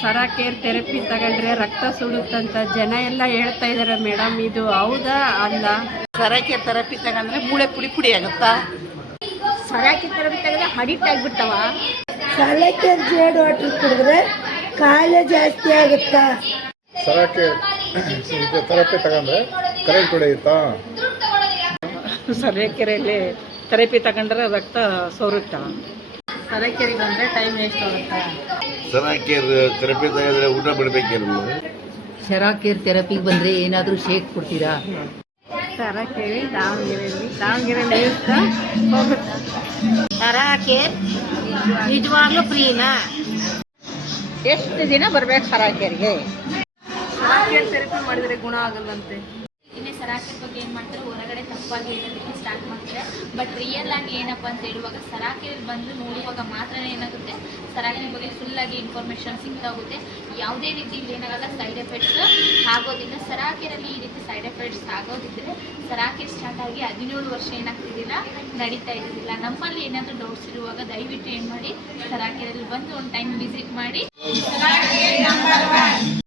ಸರಾಕೇರ್ therapy ತಗೊಂಡ್ರೆ ರಕ್ತ ಸುಡುತ್ತಂತ ಜನ ಎಲ್ಲ ಹೇಳ್ತಾ ಇದ್ದಾರೆ ಮೇಡಮ್, ಇದು ಹೌದಾ ಅಲ್ಲ? ಸರಾಕೇರ್ ಥೆರಪಿ ತಗೊಂಡ್ರೆ ಮೂಳೆ ಪುಡಿ ಆಗುತ್ತಾ? ಸರಾಕೇರ್ ಥೆರಪಿ ತಗೊಂಡ್ರೆ ಅಡಿಕ್ಟ್ ಆಗಿಬಿಡ್ತಾವ. ಸರಾಕೇರ್ ಜೇಡ್ ವಾಟರ್ ಕುಡಿದ್ರೆ ಕಾಯಿಲೆ ಜಾಸ್ತಿ ಆಗುತ್ತಾ? ಸರಾಕೇರ್ ಥೆರಪಿ ತಗೊಂಡ್ರೆ ಕರೆಂಟ್ ಹೊಡೆಯುತ್ತಾ? ಸರಾಕೇರಲ್ಲಿ ಥೆರಪಿ ತಗೊಂಡ್ರೆ ರಕ್ತ ಸೋರುತ್ತಾ? ಸರಾಕೇರಿಗೆ ಬಂದರೆ ಟೈಮ್ ವೇಸ್ಟ್ ಆಗುತ್ತಾ? ಸರಾಕೇರ್ ಥೆರಪಿ ತಗೊಂಡ್ರೆ ಊಟ ಬಿಡಬೇಕಿರಲ್ಲ. ಸರಾಕೇರ್ ಥೆರಪಿಗೆ ಬಂದರೆ ಏನಾದರೂ ಶೇಕ್ ಕೊಡ್ತೀರಾ? ಸರಾಕೇರಿ ದಾವಣಗೆರೆಯಲ್ಲಿ ಇರ್ತಾ ಹೋಗುತ್ತೆ. ಸರಾಕೇರ್ ನಿಜವಾಗ್ಲೂ ಫ್ರೀನಾ? ಎಷ್ಟು ದಿನ ಬರ್ಬೇಕು ಸರಾಕೇರಿಗೆ? ಸರಾಕೇರ್ ಥೆರಪಿ ಮಾಡಿದರೆ ಗುಣ ಆಗಲ್ಲಂತೆ. ಇನ್ನೇ ಸರಾಕೇರ್ ಬಗ್ಗೆ ಏನು ಮಾಡ್ತಾರೆ, ಹೊರಗಡೆ ತಪ್ಪಾಗಿ ಹೇಳೋದಕ್ಕೆ ಸ್ಟಾರ್ಟ್ ಮಾಡ್ತಾರೆ. ಬಟ್ ರಿಯಲ್ ಆಗಿ ಏನಪ್ಪ ಅಂತ ಹೇಳುವಾಗ ಸರಾಕೇರ್ ಬಂದು ನೋಡುವಾಗ ಮಾತ್ರ ಏನಾಗುತ್ತೆ, ಸರಾಕೇರ್ ಬಗ್ಗೆ ಫುಲ್ಲಾಗಿ ಇನ್ಫಾರ್ಮೇಷನ್ ಸಿಗ್ತಾ ಹೋಗುತ್ತೆ. ಯಾವುದೇ ರೀತಿ ಏನಾಗಲ್ಲ, ಸೈಡ್ ಎಫೆಕ್ಟ್ಸ್ ಆಗೋದಿಲ್ಲ. ಸರಾಕೇರಲ್ಲಿ ಈ ರೀತಿ ಸೈಡ್ ಎಫೆಕ್ಟ್ಸ್ ಆಗೋದಿದ್ದರೆ ಸರಾಕೇರ್ ಸ್ಟಾರ್ಟ್ ಆಗಿ 17 ವರ್ಷ ಏನಾಗ್ತಿದ್ದಿಲ್ಲ, ನಡೀತಾ ಇದ್ದಿಲ್ಲ. ನಮ್ಮಲ್ಲಿ ಏನಾದರೂ ಡೌಟ್ಸ್ ಇರುವಾಗ ದಯವಿಟ್ಟು ಏನು ಮಾಡಿ, ಸರಾಕೇರಲ್ಲಿ ಬಂದು ಒಂದು ಟೈಮ್ ವಿಸಿಟ್ ಮಾಡಿ.